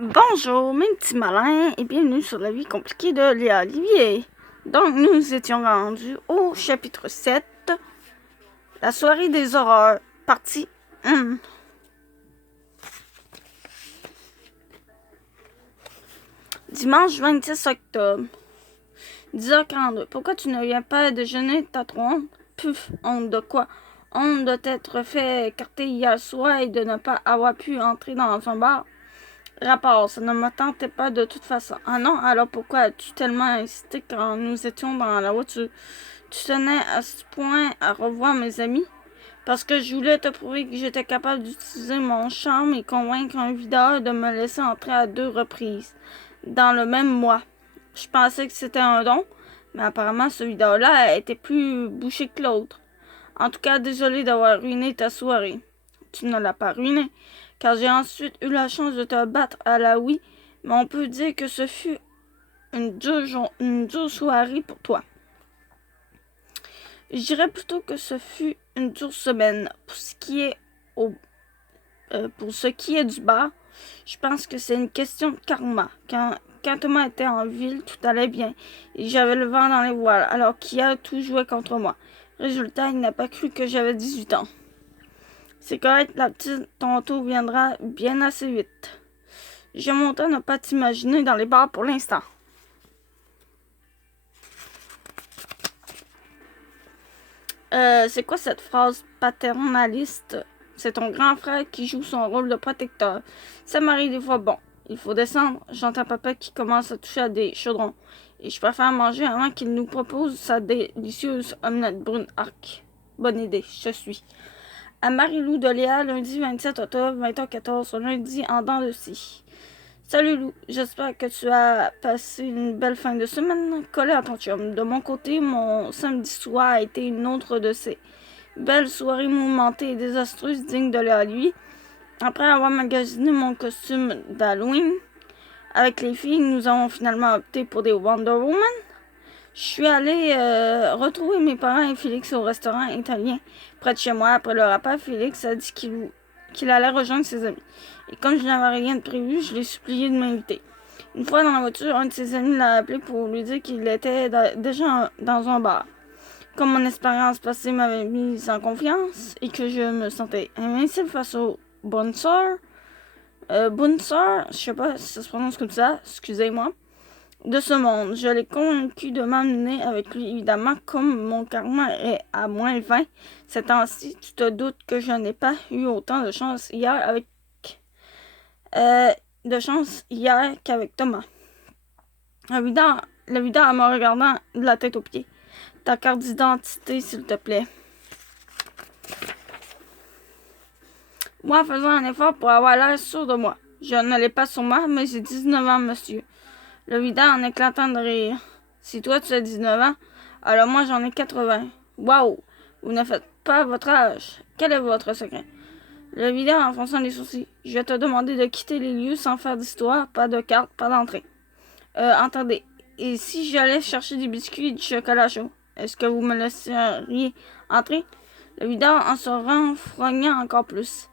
Bonjour mes petits malins et bienvenue sur la vie compliquée de Léa Olivier. Donc nous étions rendus au chapitre 7, la soirée des horreurs, partie 1. Dimanche 26 octobre, 10h42. Pourquoi tu ne viens pas déjeuner? T'as trop honte? Puf, honte de quoi? Honte de t'être fait écarter hier soir et de ne pas avoir pu entrer dans un bar? Rapport, ça ne me tentait pas de toute façon. Ah non, alors pourquoi as-tu tellement insisté quand nous étions dans la voiture? Tu tenais à ce point à revoir mes amis? Parce que je voulais te prouver que j'étais capable d'utiliser mon charme et convaincre un videur de me laisser entrer à 2 reprises, dans le même mois. Je pensais que c'était un don, mais apparemment ce videur-là était plus bouché que l'autre. En tout cas, désolé d'avoir ruiné ta soirée. Tu ne l'as pas ruinée, car j'ai ensuite eu la chance de te battre à la Wii, mais on peut dire que ce fut une dure soirée pour toi. Je dirais plutôt que ce fut une dure semaine. Pour ce qui est du bar, je pense que c'est une question de karma. Quand Thomas était en ville, tout allait bien, et j'avais le vent dans les voiles, alors Kia tout jouait contre moi. Résultat, il n'a pas cru que j'avais 18 ans. C'est correct, la petite, ton tour viendra bien assez vite. J'ai mon temps à ne pas t'imaginer dans les bars pour l'instant. C'est quoi cette phrase paternaliste? C'est ton grand frère qui joue son rôle de protecteur. Ça m'arrive des fois, bon, il faut descendre. J'entends papa qui commence à toucher à des chaudrons. Et je préfère manger avant qu'il nous propose sa délicieuse omelette brune arc. Bonne idée, je suis. À Marie-Lou de Léa, lundi 27 octobre, 20h14, lundi en dents de scie. Salut Lou, j'espère que tu as passé une belle fin de semaine collée à ton chum. De mon côté, mon samedi soir a été une autre de ces belles soirées mouvementées et désastreuses dignes de Léa lui. Après avoir magasiné mon costume d'Halloween, avec les filles, nous avons finalement opté pour des Wonder Woman. Je suis allée retrouver mes parents et Félix au restaurant italien près de chez moi. Après le repas, Félix a dit qu'il allait rejoindre ses amis. Et comme je n'avais rien de prévu, je l'ai supplié de m'inviter. Une fois dans la voiture, un de ses amis l'a appelé pour lui dire qu'il était déjà dans un bar. Comme mon expérience passée m'avait mise en confiance et que je me sentais invincible face aux bonnes sœurs, je sais pas si ça se prononce comme ça, excusez-moi, de ce monde. Je l'ai convaincu de m'amener avec lui, évidemment, comme mon karma est à moins 20 ces temps-ci, tu te doutes que je n'ai pas eu autant de chance hier qu'avec Thomas. Le videur me regardant de la tête aux pieds. Ta carte d'identité, s'il te plaît. Moi, faisant un effort pour avoir l'air sûr de moi. Je ne l'ai pas sur moi, mais j'ai 19 ans, monsieur. Le videur en éclatant de rire. Si toi tu as 19 ans, alors moi j'en ai 80. Waouh! Vous ne faites pas votre âge. Quel est votre secret? Le videur en fronçant les sourcils. Je vais te demander de quitter les lieux sans faire d'histoire, pas de carte, pas d'entrée. Entendez. Et si j'allais chercher des biscuits et du chocolat chaud, est-ce que vous me laisseriez entrer? Le videur en se renfrognant encore plus.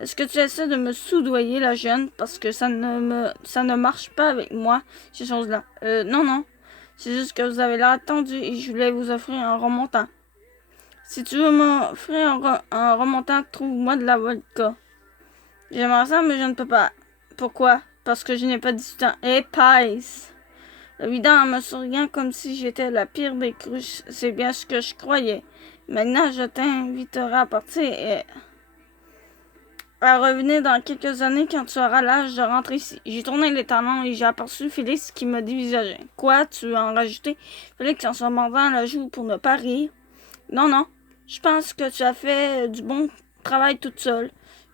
Est-ce que tu essaies de me soudoyer, la jeune, parce que ça ne marche pas avec moi, ces choses-là? Non. C'est juste que vous avez l'air tendu et je voulais vous offrir un remontant. Si tu veux m'offrir un remontant, trouve-moi de la vodka. J'aimerais ça, mais je ne peux pas. Pourquoi? Parce que je n'ai pas 18 ans. Et pèse! Le videur en me souriant comme si j'étais la pire des cruches. C'est bien ce que je croyais. Maintenant, je t'inviterai à partir et à revenir dans quelques années quand tu auras l'âge de rentrer ici. J'ai tourné les talons et j'ai aperçu Félix qui me dévisageait. Quoi, tu veux en rajouter? Félix en se mordant la joue pour ne pas rire. Non. Je pense que tu as fait du bon travail toute seule.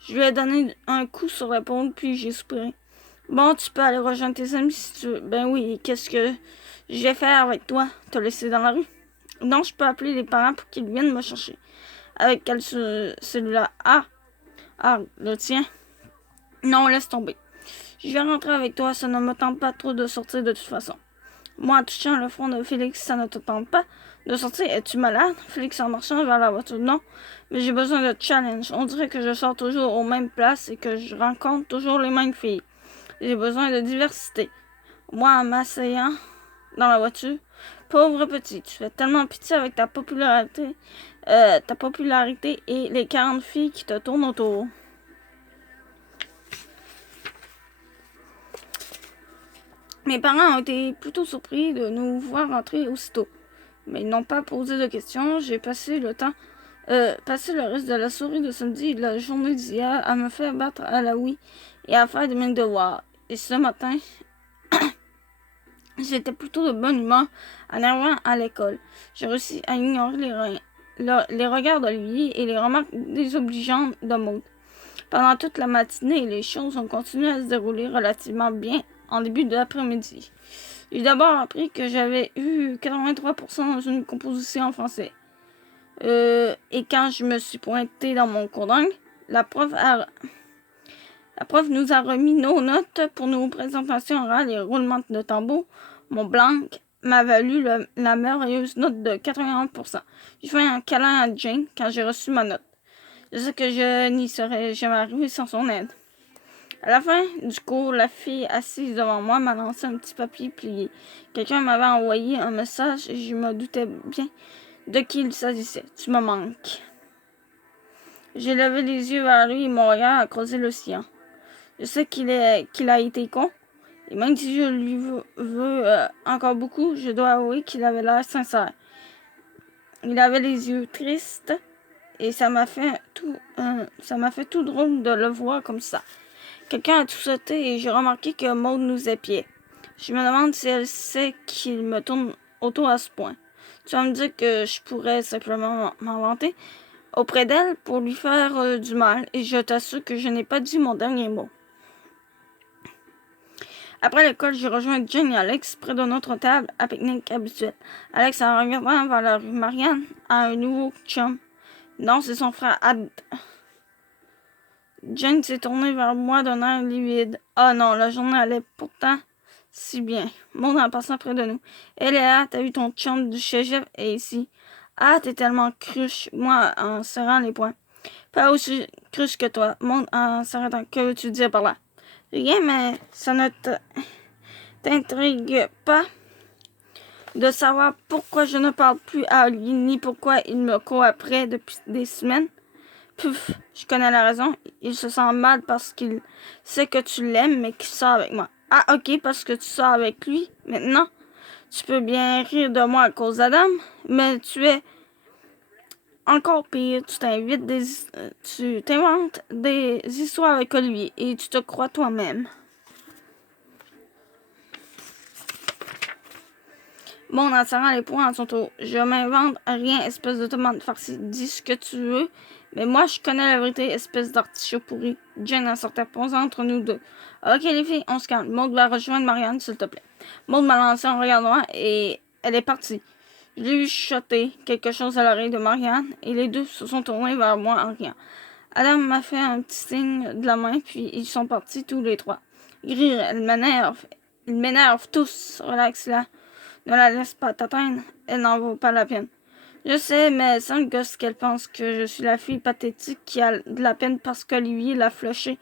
Je lui ai donné un coup sur l'épaule puis j'ai soupiré. Bon, tu peux aller rejoindre tes amis si tu veux. Ben oui, qu'est-ce que je vais faire avec toi? Te laisser dans la rue? Non, je peux appeler les parents pour qu'ils viennent me chercher. Avec quel celui-là? Ah, le tien? Non, laisse tomber. Je vais rentrer avec toi, ça ne me tente pas trop de sortir de toute façon. Moi, en touchant le front de Félix, ça ne te tente pas de sortir? Es-tu malade? Félix en marchant vers la voiture. Non, mais j'ai besoin de challenge. On dirait que je sors toujours aux mêmes places et que je rencontre toujours les mêmes filles. J'ai besoin de diversité. Moi, en m'asseyant dans la voiture, pauvre petit, tu fais tellement pitié avec ta popularité et les 40 filles qui te tournent autour. Mes parents ont été plutôt surpris de nous voir rentrer aussitôt, mais ils n'ont pas posé de questions. J'ai passé le reste de la soirée de samedi et de la journée d'hier à me faire battre à la Wii et à faire mes devoirs. Et ce matin, j'étais plutôt de bonne humeur en arrivant à l'école. J'ai réussi à ignorer les regards d'Olivier et les remarques désobligeantes de Maud. Pendant toute la matinée, les choses ont continué à se dérouler relativement bien en début de l'après-midi. J'ai d'abord appris que j'avais eu 83% dans une composition en français. Et quand je me suis pointée dans mon cours d'angle, la prof nous a remis nos notes pour nos présentations orales et roulements de tambour. Mon blanc m'a valu la merveilleuse note de 81%. J'ai fait un câlin à Jane quand j'ai reçu ma note. Je sais que je n'y serais jamais arrivé sans son aide. À la fin du cours, la fille assise devant moi m'a lancé un petit papier plié. Quelqu'un m'avait envoyé un message et je me doutais bien de qui il s'agissait. Tu me manques. J'ai levé les yeux vers lui et mon regard a creusé le sien. Je sais qu'il a été con, et même si je lui veux encore beaucoup, je dois avouer qu'il avait l'air sincère. Il avait les yeux tristes, et ça m'a fait tout drôle de le voir comme ça. Quelqu'un a tout sauté et j'ai remarqué que Maud nous épiait. Je me demande si elle sait qu'il me tourne autour à ce point. Tu vas me dire que je pourrais simplement m'inventer auprès d'elle pour lui faire du mal, et je t'assure que je n'ai pas dit mon dernier mot. Après l'école, j'ai rejoint Jane et Alex près de notre table à pique-nique habituel. Alex, en regardant vers la rue Marianne, a un nouveau chum. Non, c'est son frère Ad. Jane s'est tournée vers moi d'un air livide. Ah non, la journée allait pourtant si bien. Maud en passant près de nous. Et Léa, t'as eu ton chum du cégep et ici. Ah, t'es tellement cruche. Moi, en serrant les poings. Pas aussi cruche que toi. Maud en s'arrêtant. Que veux-tu dire par là? Rien, mais ça ne t'intrigue pas de savoir pourquoi je ne parle plus à Olivier, ni pourquoi il me court après depuis des semaines. Puf, je connais la raison. Il se sent mal parce qu'il sait que tu l'aimes, mais qu'il sort avec moi. Ah, ok, parce que tu sors avec lui. Maintenant, tu peux bien rire de moi à cause d'Adam, mais tu es encore pire. Tu t'inventes des histoires avec Olivier et tu te crois toi-même. Bon, en serrant les poings à son tour. Je m'invente rien, espèce de tomate farcie. Dis ce que tu veux, mais moi, je connais la vérité, espèce d'artichaut pourri. Jane en sortait posant entre nous deux. Ok, les filles, on se calme. Maud va rejoindre Marianne, s'il te plaît. Maud m'a lancé en regardant et elle est partie. Je l'ai eu chuchoter quelque chose à l'oreille de Marianne et les deux se sont tournés vers moi en riant. Adam m'a fait un petit signe de la main, puis ils sont partis tous les trois. Ils m'énervent tous. Relax là. Ne la laisse pas t'atteindre, elle n'en vaut pas la peine. Je sais, mais sans le gosse qu'elle pense que je suis la fille pathétique qui a de la peine parce qu'Olivier l'a flushée.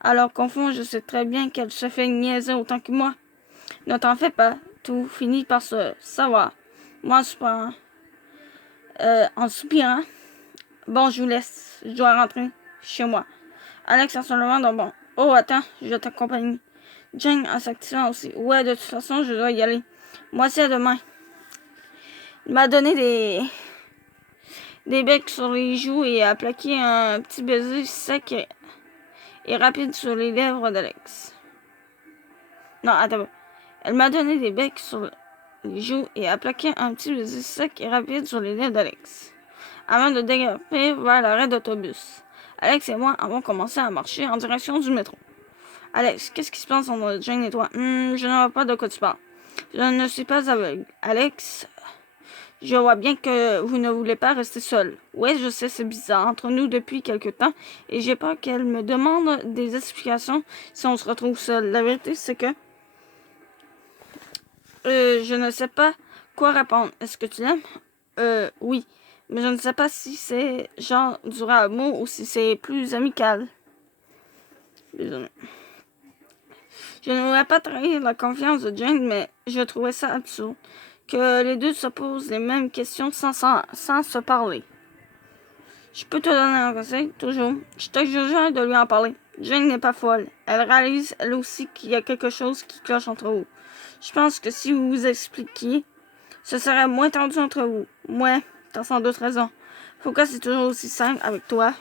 Alors qu'au fond, je sais très bien qu'elle se fait niaiser autant que moi. Ne t'en fais pas, tout finit par se savoir. Moi, en soupirant, bon, je vous laisse, je dois rentrer chez moi. Alex en se levant donc bon. Oh, attends, je t'accompagne. Jane en s'activant aussi. Ouais, de toute façon, je dois y aller. Moi, c'est à demain. Il m'a donné des becs sur les joues et a plaqué un petit baiser sec et rapide sur les lèvres d'Alex. Non, attends. Elle m'a donné des becs sur les joues et a plaqué un petit baiser sec et rapide sur les lèvres d'Alex, avant de dégager vers l'arrêt d'autobus. Alex et moi avons commencé à marcher en direction du métro. Alex, qu'est-ce qui se passe entre Jane et toi? Je ne vois pas de quoi tu parles. Je ne suis pas aveugle. Alex, je vois bien que vous ne voulez pas rester seul. Ouais, je sais, c'est bizarre entre nous depuis quelque temps et j'ai peur qu'elle me demande des explications si on se retrouve seul. La vérité, c'est que je ne sais pas quoi répondre. Est-ce que tu l'aimes? Oui. Mais je ne sais pas si c'est genre du amour ou si c'est plus amical. Désolé. Je ne voulais pas trahir la confiance de Jane, mais je trouvais ça absurde que les deux se posent les mêmes questions sans se parler. Je peux te donner un conseil, toujours. Je te jugerai de lui en parler. Jane n'est pas folle. Elle réalise, elle aussi, qu'il y a quelque chose qui cloche entre vous. Je pense que si vous vous expliquiez, ce serait moins tendu entre vous. Ouais, t'as sans doute raison. Pourquoi c'est toujours aussi simple avec toi?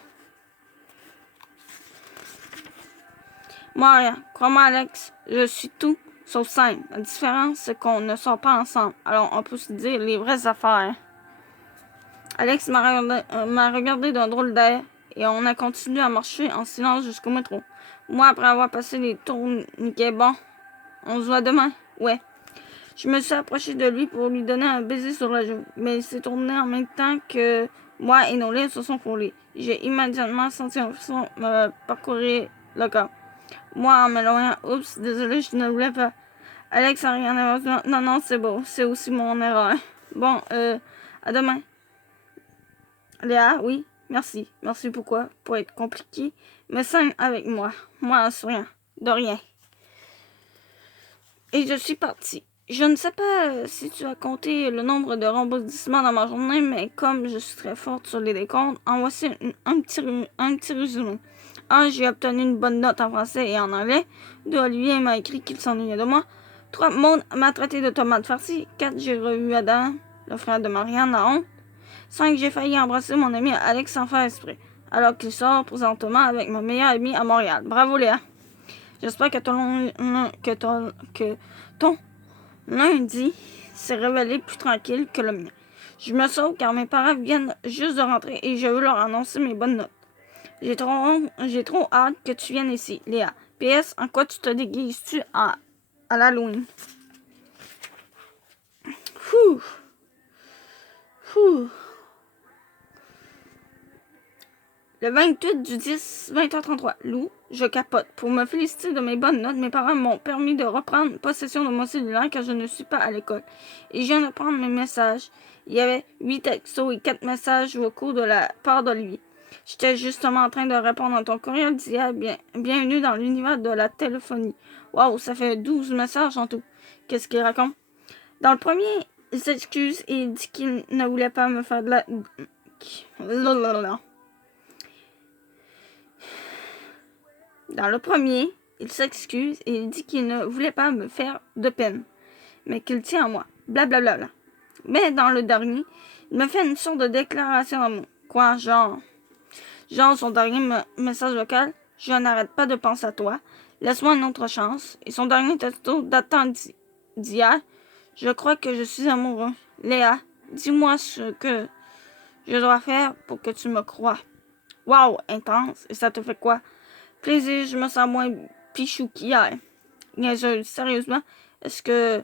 Moi, rien. Crois-moi, Alex, je suis tout sauf simple. La différence, c'est qu'on ne sort pas ensemble. Alors, on peut se dire les vraies affaires. Alex m'a regardé d'un drôle d'air et on a continué à marcher en silence jusqu'au métro. Moi, après avoir passé les tourniquets, bon, on se voit demain? Ouais. Je me suis approché de lui pour lui donner un baiser sur la joue, mais il s'est tourné en même temps que moi et nos lèvres se sont frôlées. J'ai immédiatement senti un frisson me parcourir le corps. Moi, en m'éloignant, oups, désolé, je ne voulais pas. Alex a rien à voir. Non, non, c'est beau, c'est aussi mon erreur. Bon, à demain. Léa, oui, merci. Merci pourquoi? Pour être compliqué, mais simple avec moi. Moi, en souriant. De rien. Et je suis partie. Je ne sais pas si tu as compté le nombre de rebondissements dans ma journée, mais comme je suis très forte sur les décomptes, en voici un petit résumé. 1. J'ai obtenu une bonne note en français et en anglais. 2. Olivier m'a écrit qu'il s'ennuyait de moi. 3. Maud m'a traité de tomate farcie. 4. J'ai revu Adam, le frère de Marianne, à honte. 5. J'ai failli embrasser mon ami Alex sans faire esprit, alors qu'il sort présentement avec mon meilleur ami à Montréal. Bravo Léa. J'espère que ton lundi s'est révélé plus tranquille que le mien. Je me sauve car mes parents viennent juste de rentrer et je veux leur annoncer mes bonnes notes. J'ai trop hâte que tu viennes ici, Léa. PS, en quoi tu te déguises-tu à l'Halloween? Fouh. Le 28 du 10, 20h33. Lou, je capote. Pour me féliciter de mes bonnes notes, mes parents m'ont permis de reprendre possession de mon cellulaire car je ne suis pas à l'école. Et je viens de prendre mes messages. Il y avait 8 textos et 4 messages vocaux de la part d'Olivier. J'étais justement en train de répondre à ton courriel d'hier. Bienvenue dans l'univers de la téléphonie. Waouh, ça fait 12 messages en tout. Qu'est-ce qu'il raconte? Dans le premier, il s'excuse et il dit qu'il ne voulait pas me faire de la... Dans le premier, il s'excuse et il dit qu'il ne voulait pas me faire de peine, mais qu'il tient à moi. Blablabla. Bla bla. Mais dans le dernier, il me fait une sorte de déclaration d'amour. Quoi, genre son dernier message vocal, je n'arrête pas de penser à toi. Laisse-moi une autre chance. Et son dernier texto datant d'hier, je crois que je suis amoureux. Léa, dis-moi ce que je dois faire pour que tu me croies. Waouh, intense. Et ça te fait quoi? Plaisir, je me sens moins pichou qu'hier. Sérieusement, est-ce que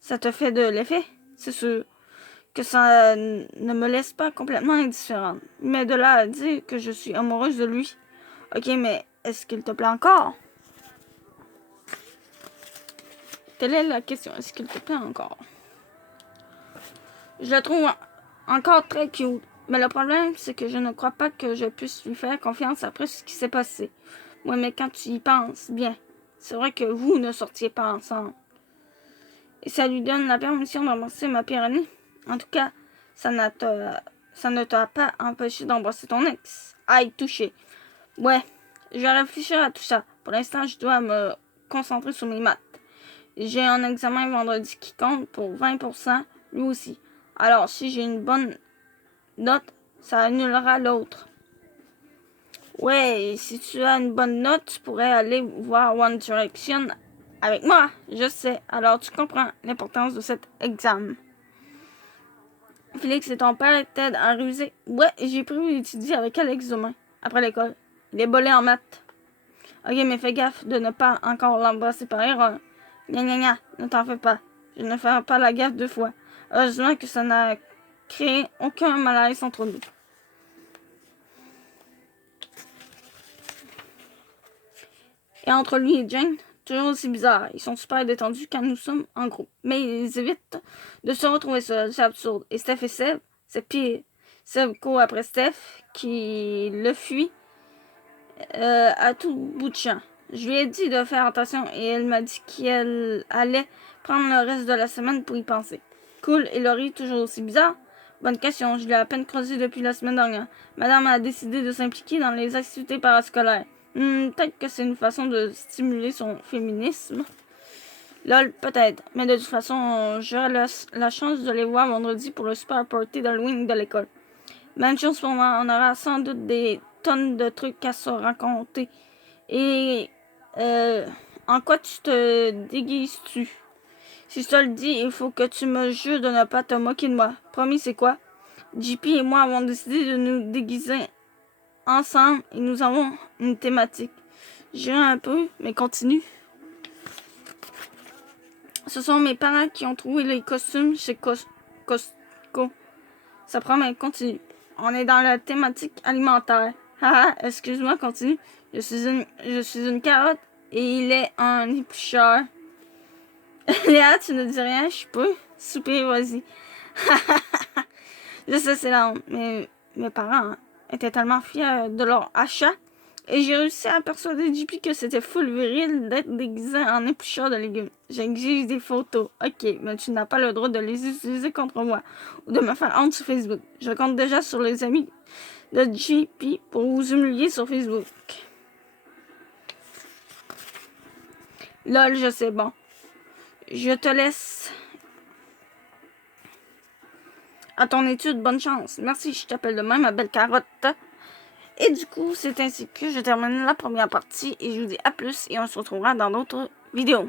ça te fait de l'effet? C'est sûr que ça ne me laisse pas complètement indifférente. Mais de là à dire que je suis amoureuse de lui. Ok, mais est-ce qu'il te plaît encore? Telle est la question. Est-ce qu'il te plaît encore? Je le trouve encore très cute. Mais le problème, c'est que je ne crois pas que je puisse lui faire confiance après ce qui s'est passé. Ouais, mais quand tu y penses, bien, c'est vrai que vous ne sortiez pas ensemble. Et ça lui donne la permission d'embrasser ma pire amie. En tout cas, ça ne t'a pas empêché d'embrasser ton ex. Aïe, touché. Ouais, je vais réfléchir à tout ça. Pour l'instant, je dois me concentrer sur mes maths. J'ai un examen vendredi qui compte pour 20%, lui aussi. Alors, si j'ai une bonne note, ça annulera l'autre. Ouais, si tu as une bonne note, tu pourrais aller voir One Direction avec moi. Je sais, alors tu comprends l'importance de cet examen. Félix et ton père t'aident à réviser. Ouais, j'ai prévu d'étudier avec Alex demain, après l'école. Il est bolé en maths. Ok, mais fais gaffe de ne pas encore l'embrasser par erreur. Gna, ne t'en fais pas. Je ne ferai pas la gaffe 2 fois. Heureusement que ça n'a créé aucun malaise entre nous. Et entre lui et Jane, toujours aussi bizarre. Ils sont super détendus quand nous sommes en groupe. Mais ils évitent de se retrouver seuls. C'est absurde. Et Steph et Seb, c'est pire. Seb court après Steph, qui le fuit à tout bout de champ. Je lui ai dit de faire attention et elle m'a dit qu'elle allait prendre le reste de la semaine pour y penser. Cool. Et Laurie, toujours aussi bizarre? Bonne question. Je l'ai à peine croisée depuis la semaine dernière. Madame a décidé de s'impliquer dans les activités parascolaires. Peut-être que c'est une façon de stimuler son féminisme. Lol, peut-être. Mais de toute façon, j'aurai la chance de les voir vendredi pour le super party d'Halloween de l'école. Même chose pour moi. On aura sans doute des tonnes de trucs à se raconter. Et en quoi tu te déguises-tu? Si je te le dis, il faut que tu me jures de ne pas te moquer de moi. Promis, c'est quoi? JP et moi avons décidé de nous déguiser ensemble et nous avons une thématique. J'irai un peu, mais continue. Ce sont mes parents qui ont trouvé les costumes chez Costco. Ça promet, continue. On est dans la thématique alimentaire. Haha, excuse-moi, continue. Je suis une carotte et il est un éplucheur. Léa, tu ne dis rien, je peux. Souper, vas-y. Je sais, c'est la honte, mais mes parents étaient tellement fiers de leur achat et j'ai réussi à persuader JP que c'était full viril d'être déguisé en éplucheur de légumes. J'exige des photos. Ok, mais tu n'as pas le droit de les utiliser contre moi ou de me faire honte sur Facebook. Je compte déjà sur les amis de JP pour vous humilier sur Facebook. Lol, je sais, bon. Je te laisse à ton étude. Bonne chance. Merci, je t'appelle demain, ma belle carotte. Et du coup, c'est ainsi que je termine la première partie et je vous dis à plus et on se retrouvera dans d'autres vidéos.